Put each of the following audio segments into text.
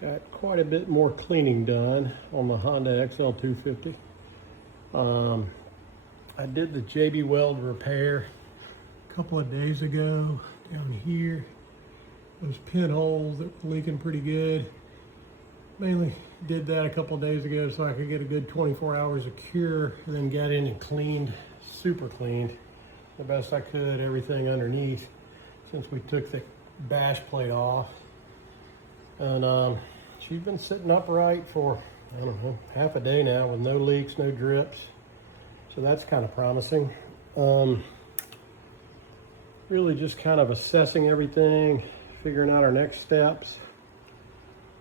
Got quite a bit more cleaning done on the Honda XL250. I did the JB Weld repair a couple of days ago down here. Those pinholes that were leaking pretty good. Mainly did that a couple of days ago so I could get a good 24 hours of cure, and then got in and cleaned, super cleaned the best I could, everything underneath, since we took the bash plate off. And she's been sitting upright for, I don't know, half a day now with no leaks, no drips. So that's kind of promising. Really just kind of assessing everything, figuring out our next steps.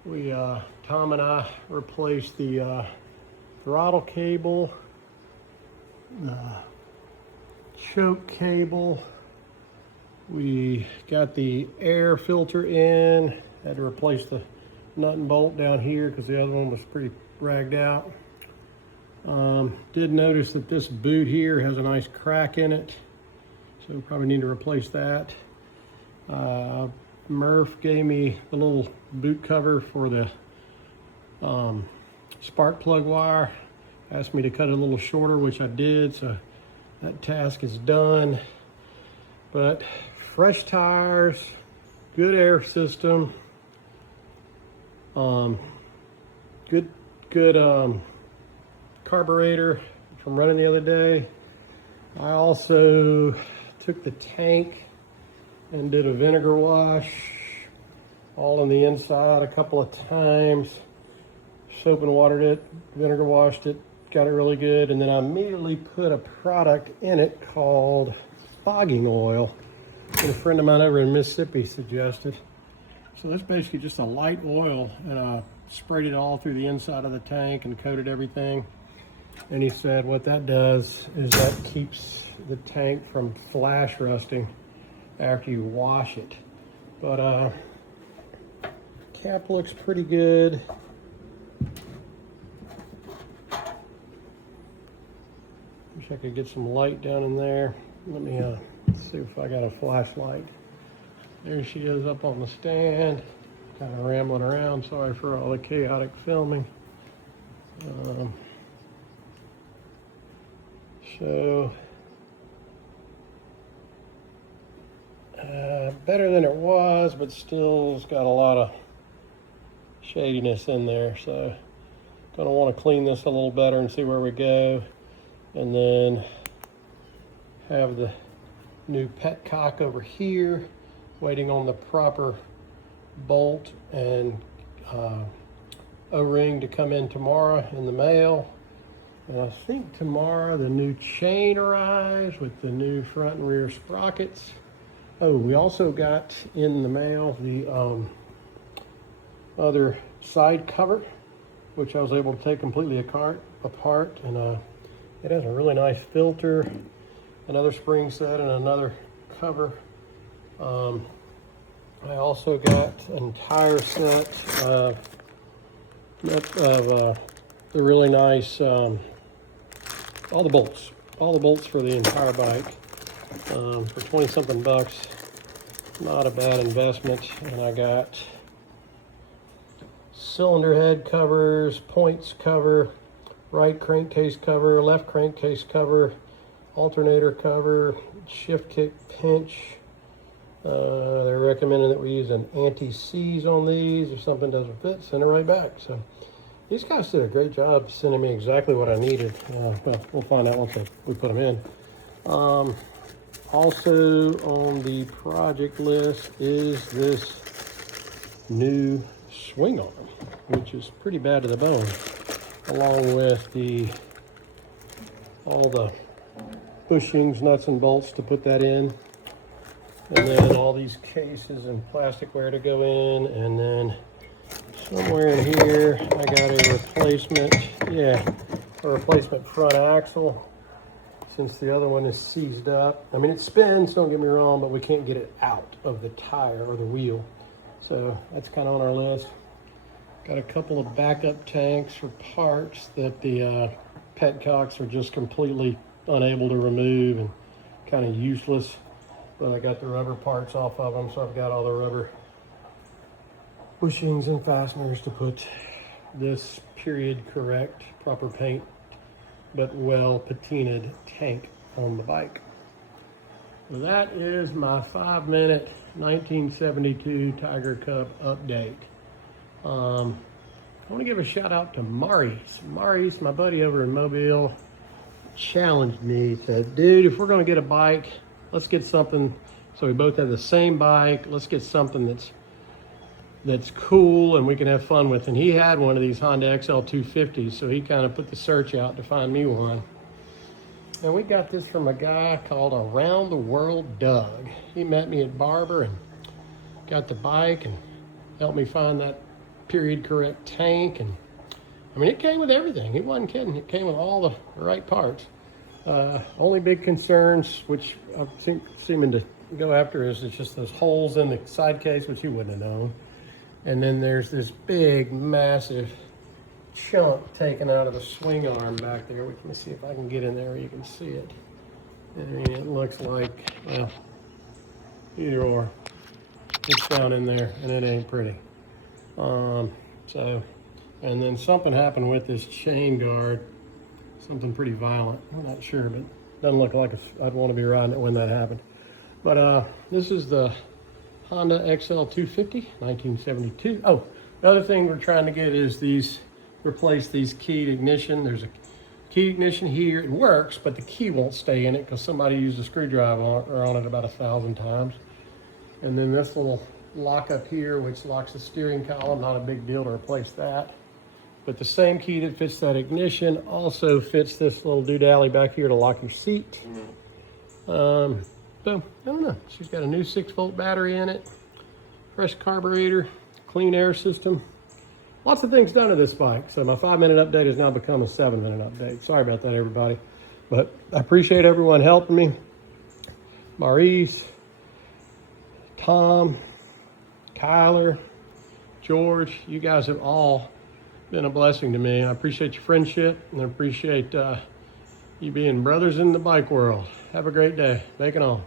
Tom and I replaced the throttle cable, the choke cable. We got the air filter in. Had to replace the nut and bolt down here because the other one was pretty ragged out. Did notice that this boot here has a nice crack in it, so probably need to replace that. Murph gave me the little boot cover for the spark plug wire. Asked me to cut it a little shorter, which I did, so that task is done. But fresh tires, good air system, good carburetor from running the other day. I also took the tank and did a vinegar wash all on the inside a couple of times. Soap and watered it, vinegar washed it, got it really good, and then I immediately put a product in it called fogging oil that a friend of mine over in Mississippi suggested. So that's basically just a light oil, and I sprayed it all through the inside of the tank and coated everything. And he said what that does is that keeps the tank from flash rusting after you wash it. But cap looks pretty good. Wish I could get some light down in there. Let me see if I got a flashlight. There she is up on the stand, kind of rambling around. Sorry for all the chaotic filming. Better than it was, but still it's got a lot of shadiness in there. So gonna want to clean this a little better and see where we go. And then have the new petcock over here, waiting on the proper bolt and O-ring to come in tomorrow in the mail. And I think tomorrow the new chain arrives with the new front and rear sprockets. Oh, we also got in the mail the other side cover, which I was able to take completely apart, and it has a really nice filter, another spring set, and another cover. I also got an entire set of the really nice, all the bolts for the entire bike for 20 something bucks. Not a bad investment. And I got cylinder head covers, points cover, right crankcase cover, left crankcase cover, alternator cover, shift kick pinch. They're recommending that we use an anti-seize on these. If something doesn't fit, send it right back. So these guys did a great job sending me exactly what I needed. Well, we'll find out once we put them in. Also on the project list is this new swing arm, which is pretty bad to the bone, along with all the bushings, nuts and bolts to put that in, and then all these cases and plasticware to go in, and then somewhere in here I got a replacement front axle, since the other one is seized up. I mean, it spins, don't get me wrong, but we can't get it out of the tire or the wheel. So that's kind of on our list. Got a couple of backup tanks for parts that the petcocks are just completely unable to remove and kind of useless. But I got the rubber parts off of them, so I've got all the rubber bushings and fasteners to put this period correct, proper paint, but well patinaed tank on the bike. So that is my 5-minute 1972 Tiger Cub update. I want to give a shout out to Maurice. Maurice, my buddy over in Mobile, challenged me, said, dude, if we're going to get a bike, let's get something so we both have the same bike. Let's get something that's cool and we can have fun with. And he had one of these Honda XL250s, so he kind of put the search out to find me one. And we got this from a guy called Around the World Doug. He met me at Barber and got the bike and helped me find that period correct tank. And I mean, it came with everything. He wasn't kidding. It came with all the right parts. Only big concerns, which I'm seeming to go after, is it's just those holes in the side case, which you wouldn't have known. And then there's this big, massive chunk taken out of the swing arm back there. Let me see if I can get in there where you can see it. I mean, it looks like, well, either or. It's down in there, and it ain't pretty. And then something happened with this chain guard. Something pretty violent. I'm not sure, but it doesn't look like I'd want to be riding it when that happened. But this is the Honda XL250, 1972. Oh, the other thing we're trying to get is replace these keyed ignition. There's a key ignition here. It works, but the key won't stay in it because somebody used a screwdriver on it about 1,000 times. And then this little lock up here, which locks the steering column, not a big deal to replace that. But the same key that fits that ignition also fits this little doodally back here to lock your seat. So, I don't know. She's got a new 6-volt battery in it, fresh carburetor, clean air system. Lots of things done to this bike. So my 5-minute update has now become a 7-minute update. Sorry about that, everybody. But I appreciate everyone helping me. Maurice, Tom, Kyler, George, you guys have all been a blessing to me. I appreciate your friendship, and I appreciate you being brothers in the bike world. Have a great day. Make it on.